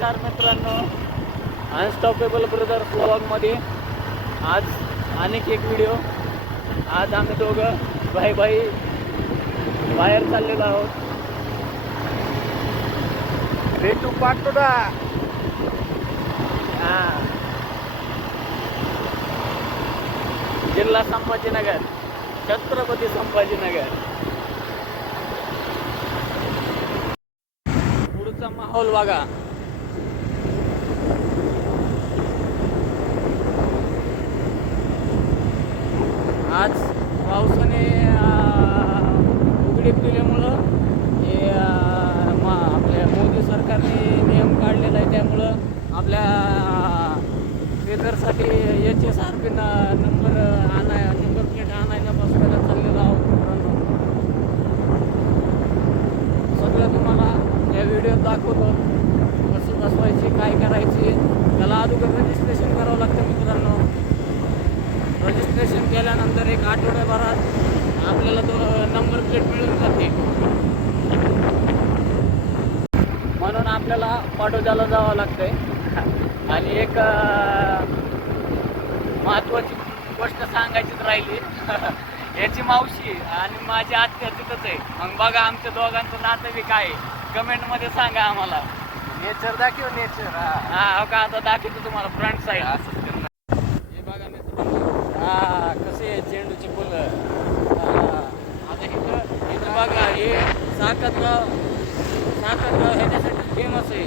नमस्कार मित्रांनो, unstoppable brothers व्लॉगमध्ये आज अनेक एक व्हिडिओ. आज आम्ही दोघं भाई बाहेर चाललेलो आहोत. भेटू पाटोदा. जिल्हा संभाजीनगर, छत्रपती संभाजीनगर. पुढचा माहोल बघा. आज पावसाने उघडीप दिल्यामुळं हे आपल्या मोदी सरकारने नियम काढलेला आहे. त्यामुळं आपल्या वेदरसाठी HSRP नंबर प्लेट आणायला बसवायला चाललेलो आहोत मित्रांनो. सगळं तुम्हाला या व्हिडिओत दाखवतो. कसं बसवायची, काय करायची. त्याला अगोदर रजिस्ट्रेशन करावं लागतं मित्रांनो. रजिस्ट्रेशन केल्यानंतर एक आठवड्याभरात आपल्याला तो नंबर प्लेट मिळून जाते. म्हणून आपल्याला पाटोद्याला जावं लागतंय. आणि एक महत्त्वाची गोष्ट सांगायचीच राहिली. याची मावशी आणि माझी आत्या तिथंच आहे. मग बघा आमच्या दोघांचं नातं बी काय कमेंटमध्ये सांगा आम्हाला. नेचर दाखव, नेचर. हा का आता दाखवतो तुम्हाला फ्रंट साईड. हे बघा मित्रांनो, कसे आहे झेंडूची फुलं. आता इथं बघा हे साखतगाव ह्याच्यासाठी फेमस आहे.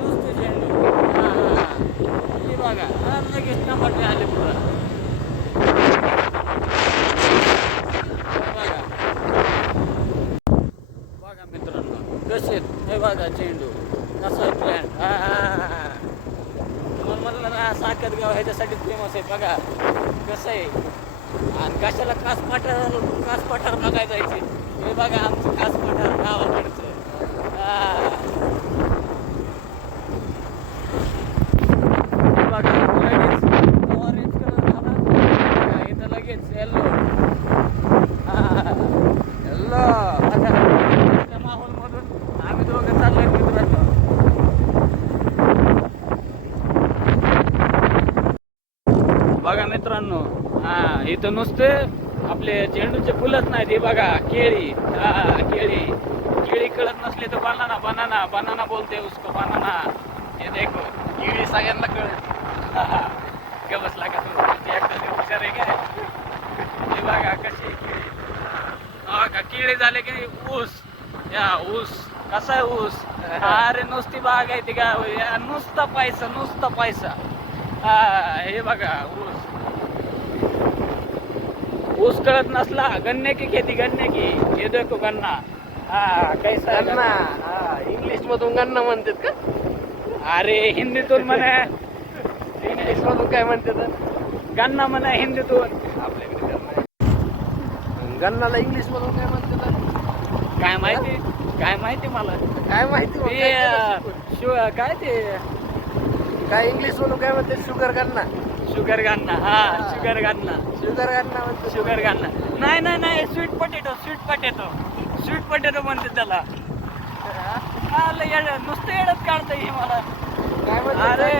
नुसते झेंडू. हे बघा लगेच टमाटे आले पुढं. बघा मित्रांनो कसे हे बघा झेंडू कसा आहे प्लॅन. म्हणलं ना साखतगाव ह्याच्यासाठी फेमस आहे. बघा कसं आहे. आणि कशाला कास पठार बघायला जायचे. हे बघा आमचं कास पठार गावाकडचं. बघा लगेच ऑरेंज कलर झाला. बघा इथं लगेच येल्लो. त्या माहोलमधून आम्ही दोघं चाललोय मित्रांनो. बघा मित्रांनो, इथं नुसते आपले झेंडूचे फुलच नाहीत. हे बघा केळी. केळी कळत नसले तर बनाना बोलते उसको बनाना. हे देखो केळी सगळ्यांना कळत. का बसला का तू एकदा हुशार आहे काय. हे बघा कशी केळी. का केळी झाले की ऊस. ऊस कसा आहे ऊस. अरे नुसती बाग आहे ती का. नुसता पैसा. हे बघा ऊस कळत नसला. गन्ने की खेती. हे देखो गन्ना. कैसा गन्ना. इंग्लिश मधून गन्ना म्हणतात का. अरे हिंदीतून म्हणा. इंग्लिश मधून काय म्हणतात. गन्ना म्हणा हिंदीतून. गन्नाला इंग्लिश मधून काय म्हणतात. काय माहिती मला. काय माहिती काय ते काय इंग्लिश मधून काय म्हणते. शुगर गन्ना. शुगर गन्ना म्हणते. शुगर गन्ना. नाही स्वीट पोटॅटो म्हणते त्याला. नुसतं येडच काढतंय हे मला. काय म्हणते. अरे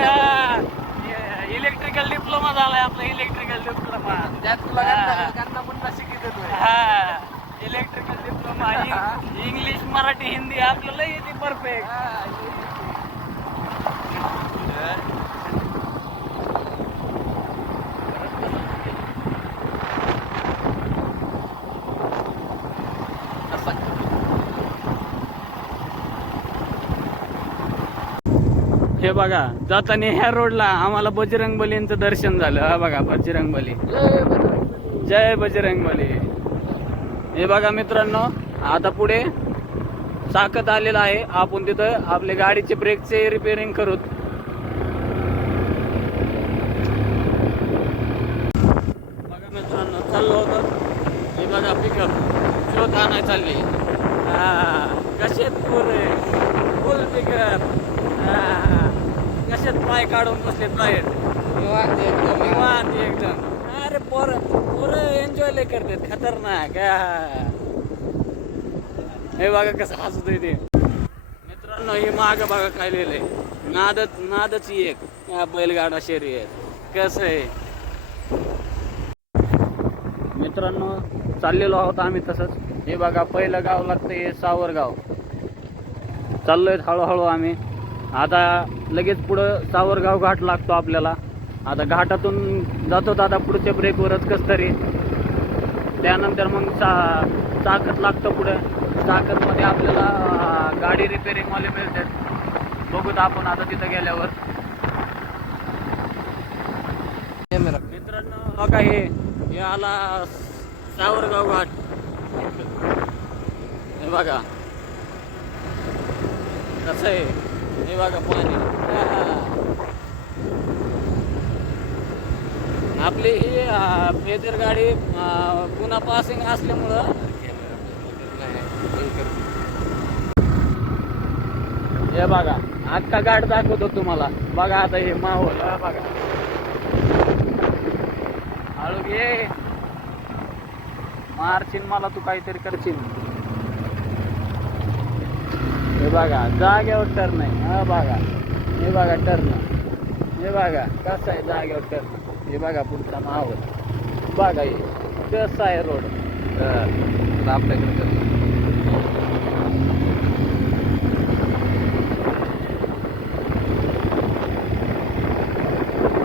इलेक्ट्रिकल डिप्लोमा झालाय आपला. Electrical diploma. त्यात तुला गन्ना पुन्हा शिकत. Electrical diploma. English Marathi Hindi आपल्याला येते परफेक्ट. हे बघा जाताना ह्या रोडला आम्हाला बजरंगबलींचं दर्शन झालं. हा बघा बजरंगबली. जय बजरंगबली. हे बघा मित्रांनो, आता पुढे साखत आलेला आहे. आपण तिथं आपले गाडीचे ब्रेकचे रिपेअरिंग करू. बघा मित्रांनो चाललो होतं. हे बघा पिकअप शोध आणाय चालली. कसे फुल पिकअप. कशात पाय काढून बसलेत बाहेर. निवांत एकदम. अरे पोरं एन्जॉय लय करतात. खतरनाक. हे बघा कसं हसत ते. मित्रांनो हे माग बघा काय लिहिलंय, नादच एक या बैलगाडा शर्यत कसं आहे. मित्रांनो चाललेलो आहोत आम्ही तसंच. हे बघा पहिलं गाव लागतं हे सावरगाव. चाललोय हळूहळू आम्ही. आता लगेच पुढं सावरगाव घाट लागतो आपल्याला. आता घाटातून जातो दादा पुढच्या ब्रेकवरच कस तरी. त्यानंतर मग चाकत लागतं पुढं. चाकतमध्ये आपल्याला गाडी रिपेअरिंगवाले मिळतात. बघूत आपण आता तिथं गेल्यावर. मित्रांनो बघा हे आला सावरगाव घाट. हे बघा कसं आहे. हे बघा पाणी. आपली ही मेजर गाडी पुन्हा पासिंग असल्यामुळं हे बघा अख्खा गाठ दाखवतो तुम्हाला. बघा आता हे माहोल बघा. हळू घे मारशील मला तू काहीतरी करशील. हे बघा जागेवर टर्न आहे. हा बघा हे बघा टर्न. हे बघा कसं आहे जागेवर टर्न. हे बघा पुढचा माहोल बघा. हे कसं आहे रोड आपल्याकडे.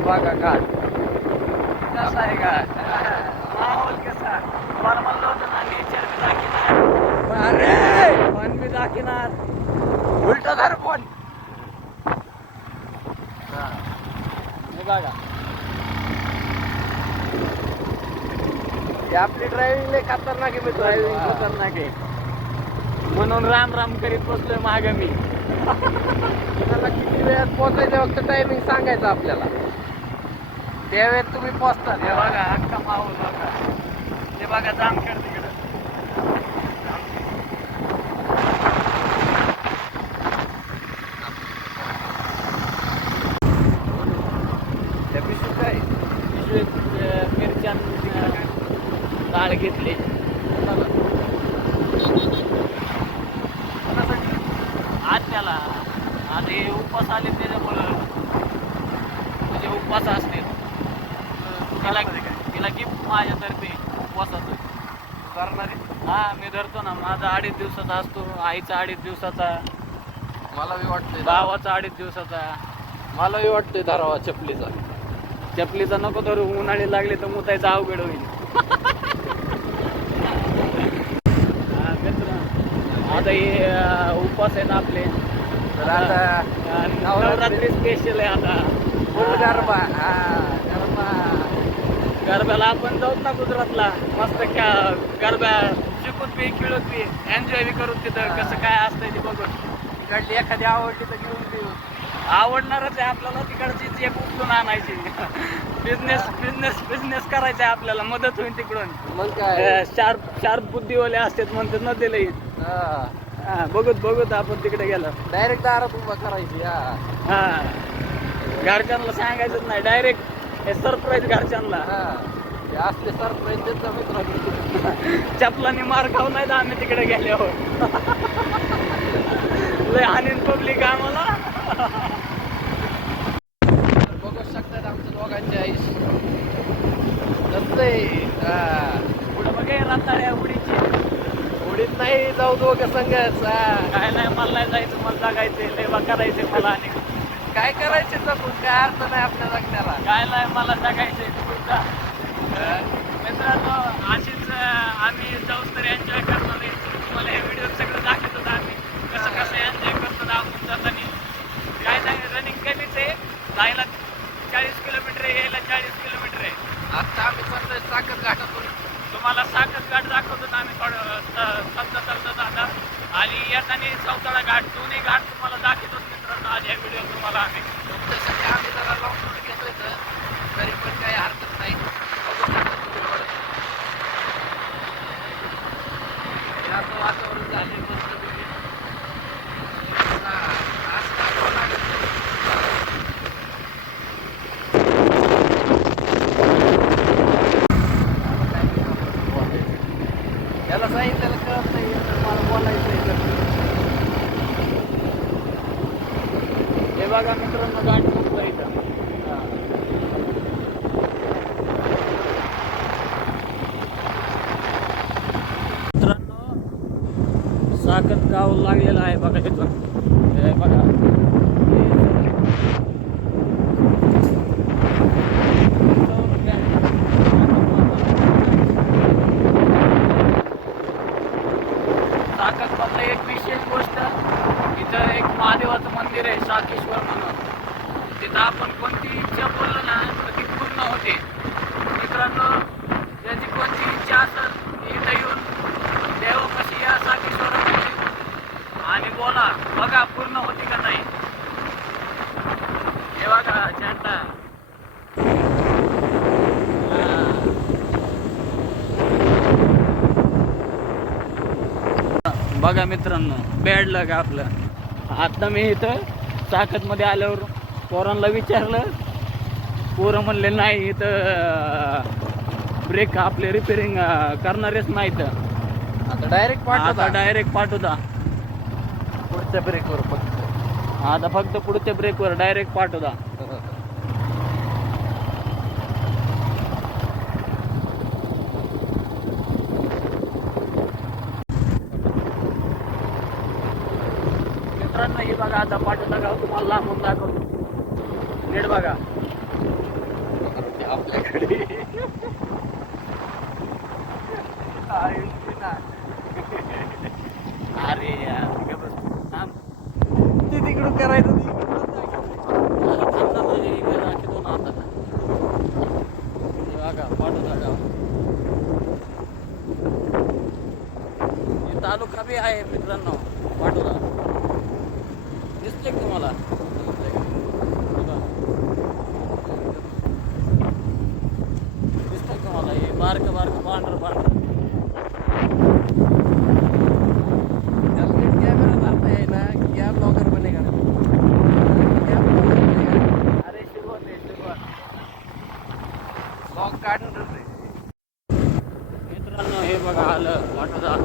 बघा घाट कसा आहे. घाट माहोल कसा. मला म्हणलं होतं ना नेचर बी दाखिनार. अरे मन बी दाखिनार. उलट धर फोन. हे बघा आपली ड्रायव्हिंग लय खतरनाक आहे. ड्रायव्हिंग खतरनाक आहे म्हणून राम राम करीत बसलोय माग मी. तुम्हाला किती वेळात पोहोचायचं फक्त टायमिंग सांगायचं आपल्याला. त्यावेळेत तुम्ही पोहोचता. हे बघा अख्खा माहोल बघा. हे बघा जामखेड तिकडं. मिरच्या डाळ घेतली. आज त्याला आता हे उपवास आले त्याच्यामुळं म्हणजे उपवास असते. तिला गिफ्ट माझ्यातर्फे उपवासाचं करणारे. हा मी धरतो ना. माझा 2.5 दिवसाचा असतो. आईचा 2.5 दिवसाचा. मला बी वाटतंय भावाचा 2.5 दिवसाचा. मला बी वाटतंय धरावा चपलीचा. चपलीचा नको तर उन्हाळी लागली तर मुतायचं अवघड होईल. आता हे उपवास आहेत आपले. तर आता नवरात्री स्पेशल आहे आता. गरबा. गरब्याला आपण जाऊत ना गुजरातला. मस्त गरबा शिकून बी खेळत बी एन्जॉय बी करून तिथं कसं काय असतंय ते बघून. तिकडली एखादी आवडली तर घेऊन देऊ. आवडणारच आहे आपल्याला. तिकडची एक उचलून आणायची. बिझनेस करायचा आहे आपल्याला. मदत होईल तिकडून. मग काय शार्प बुद्धीवाले असतात म्हणतात ना दिले. बघूत आपण तिकडे गेलो. डायरेक्ट दारात उभा करायची. हा घरच्यांना सांगायचंच नाही. डायरेक्ट सरप्राईज घरच्यांना. असले सरप्राईज त्यांचा मित्र. चपलाने मार खाऊ नाही तर आम्ही तिकडे गेल्यावर. लय हानीन पब्लिक आम्हाला. बघू शकतात आमच्या दोघांची आईस कसं पुढे बघा रताळ्या उडीची. उडीत नाही जाऊ दोघं संगच. काय नाही मला नाही जायचं. मला जगायचंय. लय करायचंय मला. आणि काय करायचे जपून काय अर्थ नाही आपल्या जगण्याला. काय नाही मला जगायचंय पुढचा. मित्रांनो अशीच आम्ही जाऊस तर एन्जॉय करणार आहे. तुम्हाला हे व्हिडिओ सगळं दाखवतो आम्ही कसं एन्जॉय करतो आपण जाताना. काय नाही रनिंग कमीच आहे. जायला 40 किलोमीटर आहे. यायला 40 किलोमीटर आहे. आता आम्ही चाललोय साखर घाटातून. तुम्हाला साखर घाट दाखवतो आम्ही थोडं चालता जाता. आणि येताना चौताळा घाट. दोन्ही घाट तुम्हाला दाखवतो मित्रांनो आज या व्हिडिओ तुम्हाला आम्ही. तुमच्यासाठी आम्ही जरा लॉंग रूट घेतोय तरी पण काही हरकत नाही. असं वातावरण झाले मस्त. याला सांगितलं कळत नाही. मला बोलायचं हे बघा मित्रांनो गाठ मुक्त इथं. हा. मित्रांनो साकत गाव लागलेलं आहे बघा इथून. हे बघा साकतमधलं एक विशेष गोष्ट, इथं एक महादेवाचं मंदिर आहे शाकेश्वर म्हणून. तिथं आपण कोणती इच्छा बोललो ना तर ती पूर्ण होते. मित्रांनो ज्याची कोणती इच्छा असेल इथं येऊन देवापाशी या शाकेश्वरामध्ये आणि बोला, बघा पूर्ण होती का नाही. हे बघा झेंडा. बघा मित्रांनो बॅड लग आपलं. आता मी इथं चाकतमध्ये आल्यावर पोरांना विचारलं, पोरं म्हणले नाही इथं ब्रेक आपले रिपेअरिंग करणारेच नाहीत. आता डायरेक्ट पाठवता. डायरेक्ट पाठवता पुढच्या ब्रेकवर फक्त. आता फक्त पुढच्या ब्रेकवर डायरेक्ट पाठवता. मित्रांनो हे बघा आता पाठवता गाव तुम्हाला लांबून दाखवतो. नीट बघा आपल्याकडे अरे यार थांब. ते तिकडून करायचं तालुका बी आहे मित्रांनो पाटोदा. दिसते का तुम्हाला? दिसतंय तुम्हाला हे बारक बारक पांढर कॅमेरा चालता आहे ना. क्या ब्लॉगर बनेगा. अरे सुरुवात आहे सुरुवात. ब्लॉग काढून मित्रांनो हे बघा आलं पाटोदा.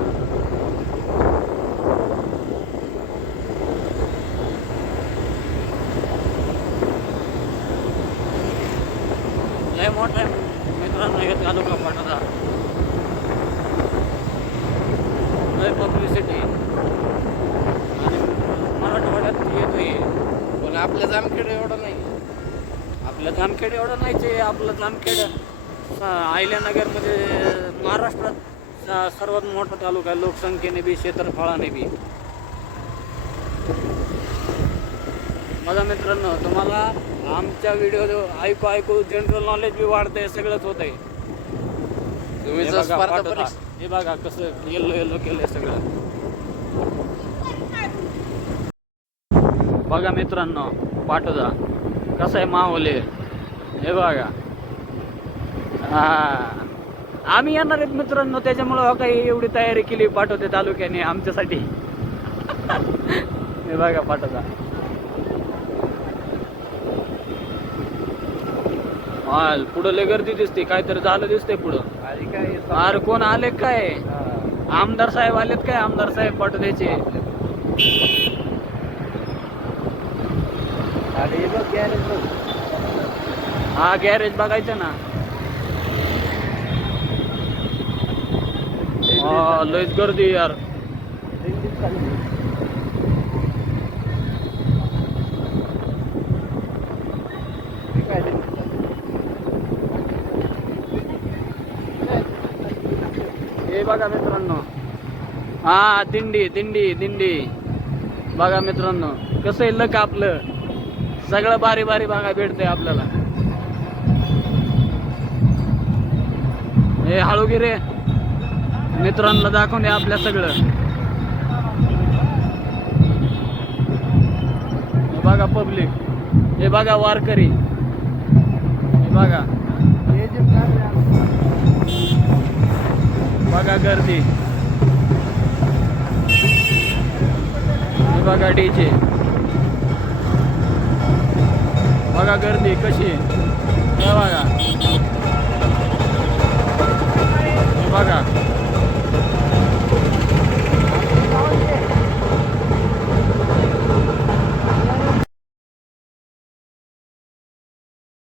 लय मोठा आहे मित्रांनो हे तालुका पाटोदा. लय पब्लिसिटी आणि मराठवाड्यात येतोय. पण आपल्या जामखेड एवढं नाही. आपलं जामखेड एवढं नाहीच आहे. आपलं जामखेड अहिल्यानगरमध्ये महाराष्ट्रात सर्वात मोठा तालुका आहे लोकसंख्येने बी क्षेत्रफळाने बी. बघा मित्रांनो तुम्हाला आमच्या व्हिडिओ ऐकू ऐकू जनरल नॉलेज बी वाढतंय, सगळंच होतंय. तुम्ही हे जर बघा स्पर्धा पाटोदा. हे बघा कसं येल्लो येल्लो केलंय सगळं. बघा मित्रांनो पाटोदा कसं आहे माहोल आहे. हे बघा हा आम्ही येणार आहेत मित्रांनो, त्याच्यामुळं काही एवढी तयारी केली पाठवते तालुक्याने आमच्यासाठी. हे बघा पाठवता. माल पुढं लय गर्दी दिसते, काहीतरी झालं दिसतंय पुढं. आणि काय अरे कोण आले काय? हा. आमदार साहेब आलेत काय? आमदार साहेब पाठवद्याचे. आणि हे बघ गॅरेज बघ. हा गॅरेज बघायचं ना. हा लयच गर्दी यार. हे बघा मित्रांनो हा दिंडी दिंडी दिंडी. बघा मित्रांनो कसं आहे लक आपलं. सगळं बारी बारी बघा भेटतंय आपल्याला. हे हळूगिरे मित्रांना दाखवून द्या आपल्या सगळं. हे बघा पब्लिक. हे बघा वारकरी. हे बघा बघा गर्दी. हे बघा डीजे. बघा गर्दी कशी. हे बघा हे बघा